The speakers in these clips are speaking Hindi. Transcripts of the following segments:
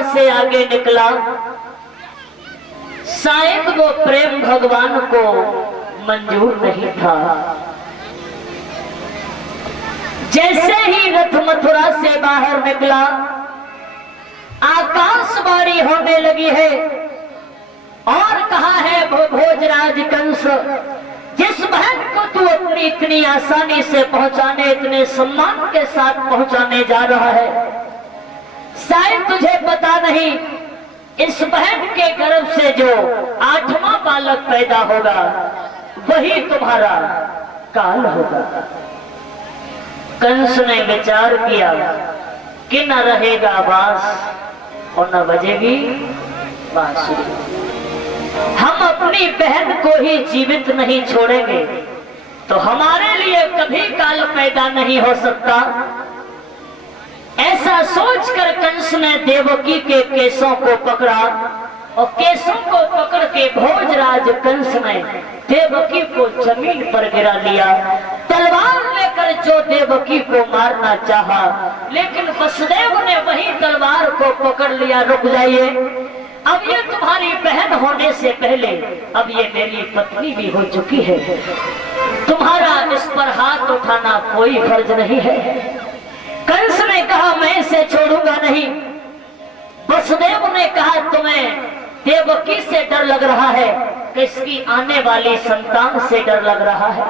मथुरा से आगे निकला। शायद वो प्रेम भगवान को मंजूर नहीं था। जैसे ही रथ मथुरा से बाहर निकला, आकाशवाणी होने लगी है और कहा है भोजराज कंस, जिस बहन को तू अपनी इतनी आसानी से पहुंचाने, इतने सम्मान के साथ पहुंचाने जा रहा है, शायद तुझे पता नहीं इस बहन के गर्भ से जो 8वां बालक पैदा होगा वही तुम्हारा काल होगा। कंस ने विचार किया कि न रहेगा बांस और न बजेगी बांसुरी। हम अपनी बहन को ही जीवित नहीं छोड़ेंगे तो हमारे लिए कभी काल पैदा नहीं हो सकता। ऐसा सोचकर कंस ने देवकी के केसों को पकड़ा और केसों को पकड़ के भोजराज कंस ने देवकी को जमीन पर गिरा लिया। तलवार लेकर जो देवकी को मारना चाहा, लेकिन वसुदेव ने वही तलवार को पकड़ लिया। रुक जाइए, अब ये तुम्हारी बहन होने से पहले अब ये मेरी पत्नी भी हो चुकी है। तुम्हारा इस पर हाथ उठाना कोई फर्ज नहीं है। कंस ने कहा मैं इसे छोड़ूंगा नहीं। वसुदेव ने कहा तुम्हें देवकी से डर लग रहा है कि इसकी आने वाली संतान से डर लग रहा है।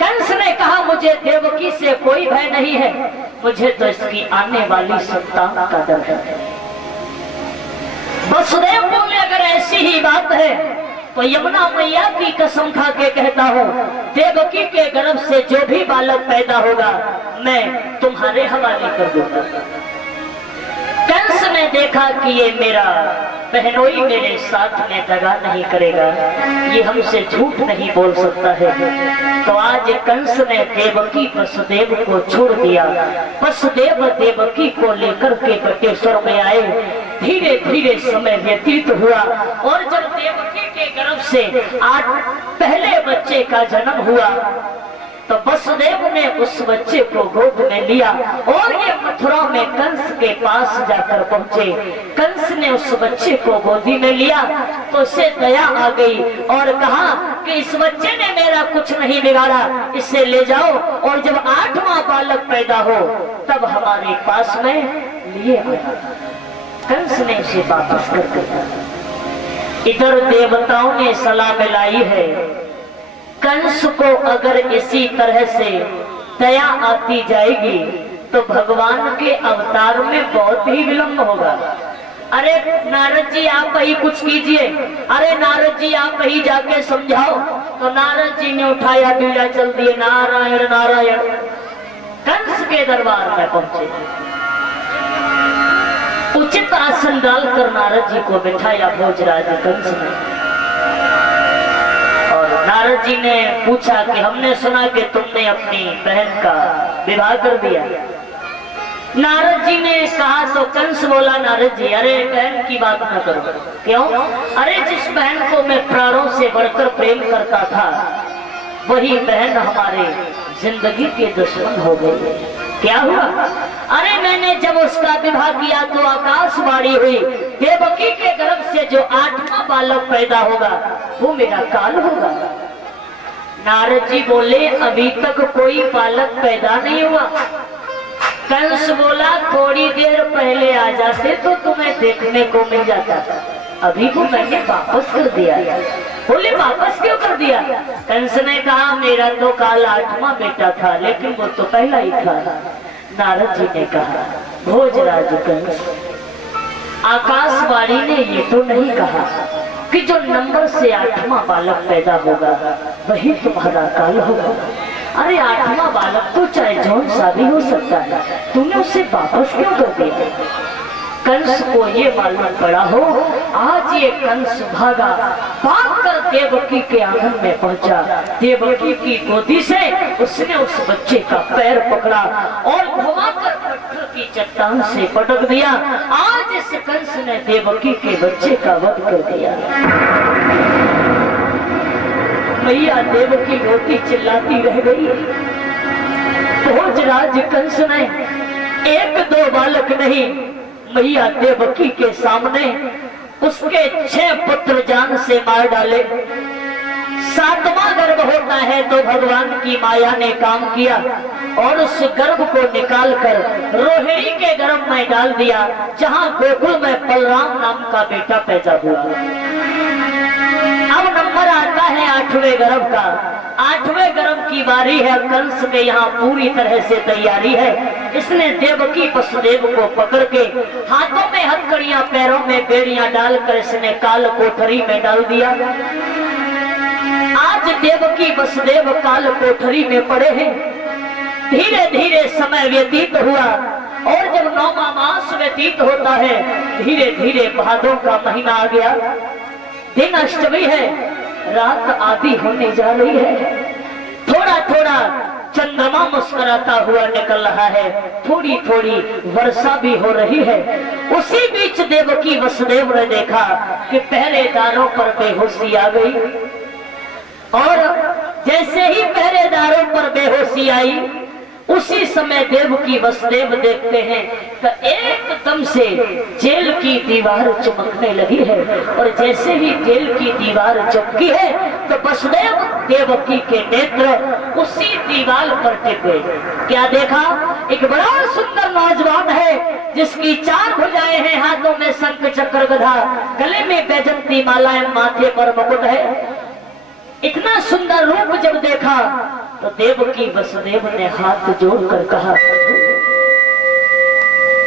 कंस ने कहा मुझे देवकी से कोई भय नहीं है, मुझे तो इसकी आने वाली संतान का डर है। वसुदेव बोले अगर ऐसी ही बात है तो यमुना मैया की कसम खा के कहता हूँ, देवकी के गर्भ से जो भी बालक पैदा होगा मैं तुम्हारे हवाले कर दूंगा। कंस ने देखा कि ये मेरा बहनोई मेरे साथ में दगा नहीं करेगा, ये हमसे झूठ नहीं बोल सकता है। तो आज कंस ने देवकी वसुदेव को छोड़ दिया। वसुदेव देवकी को लेकर के बटेश्वर में आए। धीरे धीरे समय व्यतीत हुआ और जब देवकी के गर्भ से आज पहले बच्चे का जन्म हुआ तो वसुदेव ने उस बच्चे को गोद में लिया और ये मथुरा में कंस के पास जाकर पहुंचे। कंस ने उस बच्चे को गोदी में लिया तो उसे दया आ गई और कहा कि इस बच्चे ने मेरा कुछ नहीं बिगाड़ा, इसे ले जाओ और जब 8वां बालक पैदा हो तब हमारे पास में लिए आया। कंस ने इसे वापस कर दिया। इधर देवताओं ने सलाह मिलाई है, कंस को अगर इसी तरह से दया आती जाएगी तो भगवान के अवतार में बहुत ही विलंब होगा। अरे नारद जी आप ही कुछ कीजिए, अरे नारद जी आप ही जाके समझाओ। तो नारद जी ने उठाया बीड़ा चल दिए, नारायण नारायण। कंस के दरबार में पहुंचे, उचित आसन डालकर नारद जी को बिठाया भोजराज कंस ने। नारद जी ने पूछा कि हमने सुना कि तुमने अपनी बहन का विवाह कर दिया। नारद जी ने कहा तो कंस बोला नारद जी अरे बहन की बात न करो। क्यों? अरे जिस बहन को मैं प्राणों से बढ़कर प्रेम करता था वही बहन हमारे जिंदगी के दुश्मन हो गई। क्या हुआ? अरे मैंने जब उसका विवाह किया तो आकाशवाणी हुई, देवकी के गर्भ से जो 8वां बालक पैदा होगा वो मेरा काल होगा। नारद जी बोले अभी तक कोई बालक पैदा नहीं हुआ। कंस बोला थोड़ी देर पहले आ जाते तो तुम्हें देखने को मिल जाता, अभी को मैंने वापस कर दिया। बोले वापस क्यों कर दिया? कंस ने कहा मेरा तो काल 8वां बेटा था लेकिन वो तो पहला ही था। नारद जी ने कहा भोजराज कंस, आकाशवाणी ने ये तो नहीं कहा कि जो नंबर से 8वां बालक पैदा होगा वही तुम्हारा काल होगा। अरे 8वां बालक तो चाहे जौन सा भी हो सकता है, तुमने उसे वापस क्यों कर दिया? कंस को ये मालूम पड़ा हो, आज ये कंस भागा, भागकर देवकी के आंगन में पहुंचा। देवकी की गोदी से उसने उस बच्चे का पैर पकड़ा और घुमाकर पत्थर की चट्टान से पटक दिया। आज इस कंस ने देवकी के बच्चे का वध कर दिया। मैया देवकी रोती चिल्लाती रह गई। भोजराज कंस ने 1-2 बालक नहीं मैया देवकी के सामने उसके 6 पुत्र जान से मार डाले। 7वां गर्भ होता है तो भगवान की माया ने काम किया और उस गर्भ को निकालकर रोहिणी के गर्भ में डाल दिया, जहां गोकुल में बलराम नाम का बेटा पैदा हुआ। अब नंबर आता है 8वें गर्भ का। 8वें गर्भ की बारी है। कंस के यहाँ पूरी तरह से तैयारी है। इसने देवकी वसुदेव को पकड़ के हाथों में हथकड़ियां, पैरों में बेड़ियां डालकर इसने काल कोठरी में डाल दिया। आज देवकी वसुदेव काल कोठरी में पड़े हैं। धीरे धीरे समय व्यतीत हुआ और जब 9वां मास व्यतीत होता है, धीरे धीरे भादों का महीना आ गया। दिन अष्टमी है, रात आधी होने जा रही है। थोड़ा थोड़ा चंद्रमा मुस्कुराता हुआ निकल रहा है, थोड़ी थोड़ी वर्षा भी हो रही है। उसी बीच देवकी वसुदेव ने देखा कि पहरेदारों पर बेहोशी आ गई और जैसे ही पहरेदारों पर बेहोशी आई, उसी समय देवकी वसुदेव देखते हैं तो एकदम से जेल की दीवार चमकने लगी है और जैसे ही जेल की दीवार चमकी है तो वसुदेव देवकी के नेत्र उसी दीवार पर टिक गए। क्या देखा? एक बड़ा सुंदर नौजवान है जिसकी 4 भुजाएं हैं, हाथों में शंख चक्र गदा, गले में बैजंती मालाएं, माथे पर मुकुट है। इतना सुंदर रूप जब देखा तो देवकी वसुदेव ने हाथ जोड़कर कहा,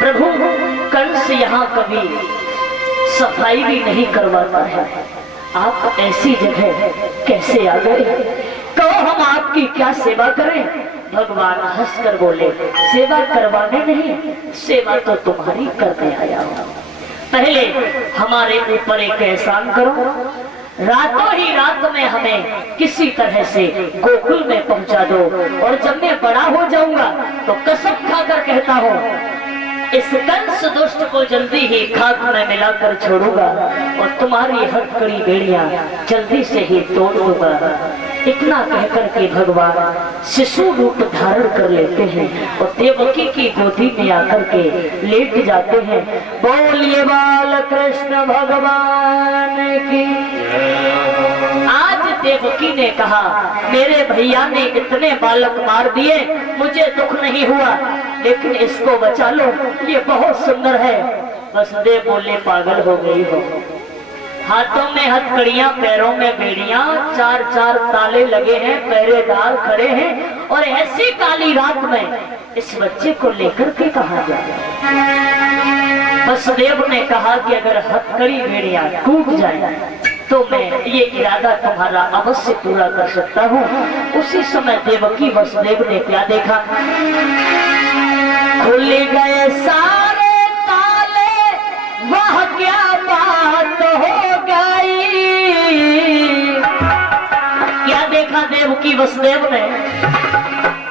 प्रभु कंस यहाँ कभी सफाई भी नहीं करवाता है, आप ऐसी जगह कैसे आ गए? तो हम आपकी क्या सेवा करें? भगवान हंसकर बोले, सेवा करवाने नहीं, सेवा तो तुम्हारी करने आया हूं। पहले हमारे ऊपर एक एहसान करो, रातों ही रात में हमें किसी तरह से गोकुल में पहुंचा दो और जब मैं बड़ा हो जाऊंगा तो कसम खाकर कहता हूँ इस कंस दुष्ट को जल्दी ही खाक में मिलाकर छोड़ूंगा और तुम्हारी हथकड़ी बेड़ियां जल्दी से ही तोड़ दूंगा। इतना कहकर के भगवान शिशु रूप धारण कर लेते हैं और देवकी की गोदी में आकर के लेट जाते हैं। बोलिए बाल कृष्ण भगवान की। आज देवकी ने कहा, मेरे भैया ने इतने बालक मार दिए, मुझे दुख नहीं हुआ, लेकिन इसको बचा लो, ये बहुत सुंदर है। वसुदेव बोले, पागल हो गई हो, हाथों में हथकड़ियां, पैरों में बेड़ियां, 4-4 ताले लगे हैं, पहरेदार खड़े हैं और ऐसी काली रात में इस बच्चे को लेकर के कहा जाए? वसुदेव ने कहा कि अगर हथकड़ी बेड़ियां टूट जाए तो मैं ये इरादा तुम्हारा अवश्य पूरा कर सकता हूँ। उसी समय देवकी वसुदेव ने क्या देखा? खुल गए सारे ताले, वह क्या बात हो गई। क्या देखा देवकी वसुदेव ने?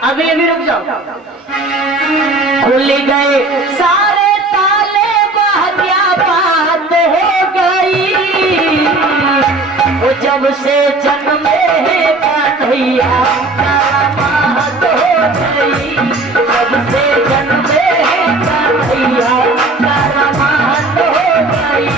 अभी रुक जाओ। खुल गए सारे ताले, वह क्या बात हो गई। वो जब से जन्मे है कन्हैया, करामात हो गई। जब से जन्मे है कन्हैया, करामात हो गई।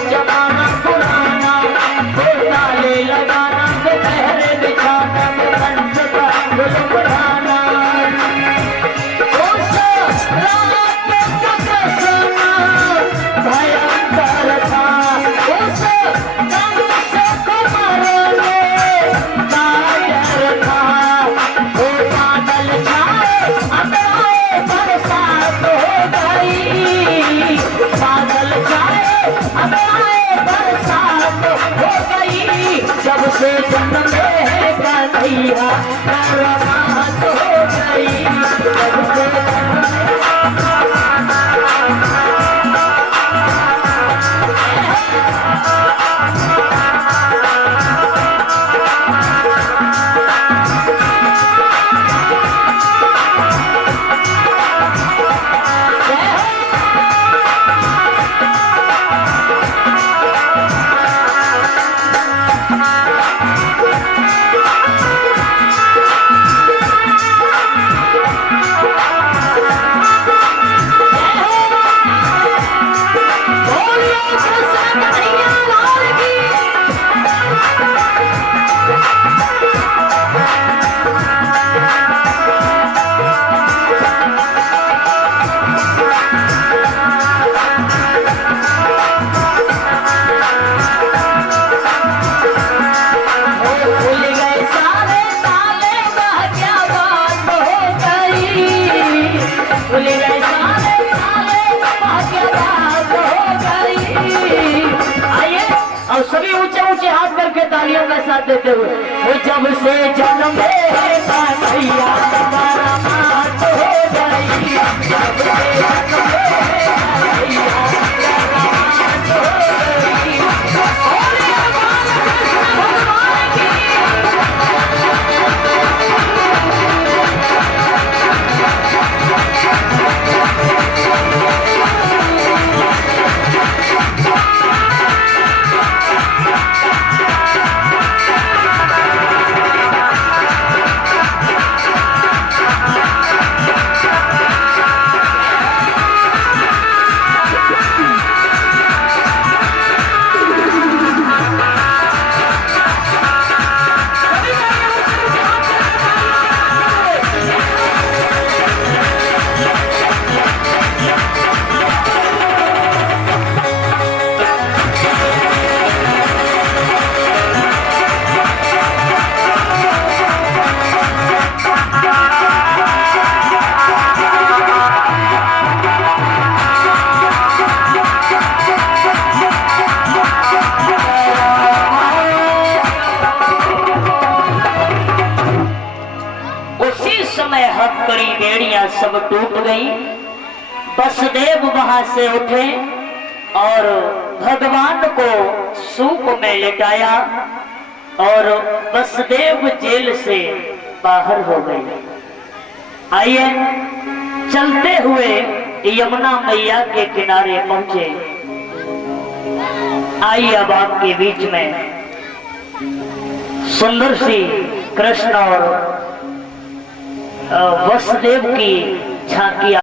जमाना पुराना, ताले लगाना, पहरे बिछाना, कंस का गुल बढ़ाना। उस रात का कसना भयंकर था, उस कंस को मारने कायर था। वो बादल छाए, अब आए बरसात हो गई। बादल छाए, अब आए बरसात हो गई। जब से जन्मे है कन्हैया, करामात हो गई। जब से और सभी ऊंचे ऊंचे हाथ करके तालियों का साथ देते हुए, वो जब से जन्म है कन्हैया हमारा मात हो गई, जब से जन्म है कन्हैया हमारा मात हो गई। और ये भगवान की हथकड़ी बेड़ियां सब टूट गई। वसुदेव वहां से उठे और भगवान को सूप में लेटाया और वसुदेव जेल से बाहर हो गए। आइए चलते हुए यमुना मैया के किनारे पहुंचे। आइए अब आपके बीच में सुंदर सी कृष्ण और वसुदेव की झांकी